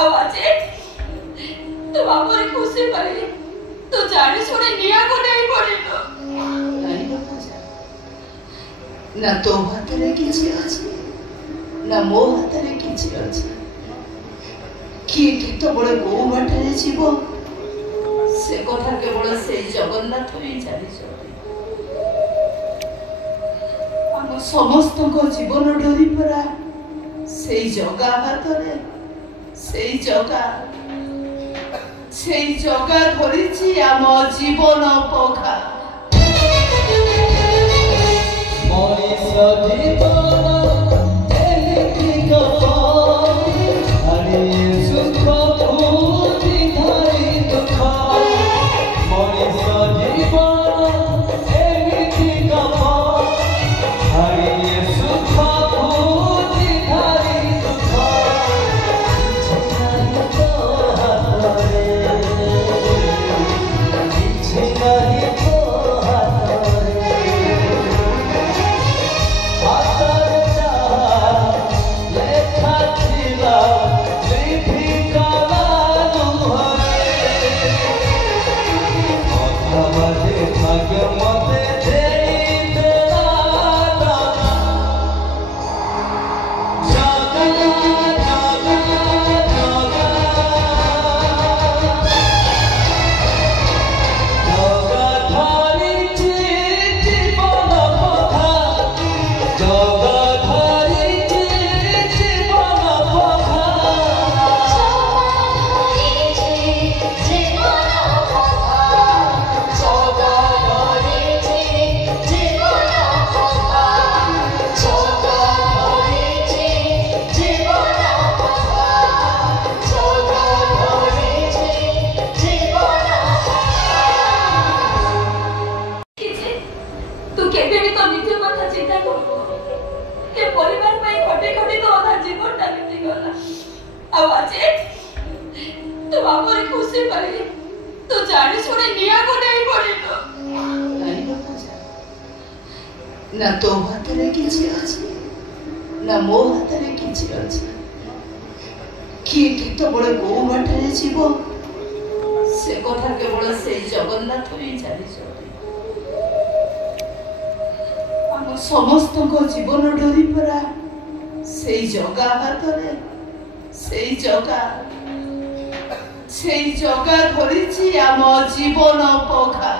आवाजे तू बापर खुशी पाई तू जाने छोड़े निया को नहीं पड़ेगा नहीं बाबा जा ना तो हाथ रे किछि अछि ना मो हाथ रे किछि अछि किए केतो बड़े गो बाटरे जीवो से कथा केवल से जगन्नाथ ही जानि हम समस्त को जीवन डोरी परा से जगा हाथ रे से जगा धरिछि आम जीवन पखा आवाजे तू बापर खुशी पाई तू जाने छोड़े निया को नहीं पड़ेगा नहीं बाबा जा ना तो हाथ रे किछि अछि ना मो हाथ रे किछि अछि किए केतो बड़े गो बाटरे जीवो से कथा केवल से जगन्नाथ ही जानि हम समस्त को जीवन डोरी परा से जगा हाथ रे से जगा धरिछि आम जीवन पखा।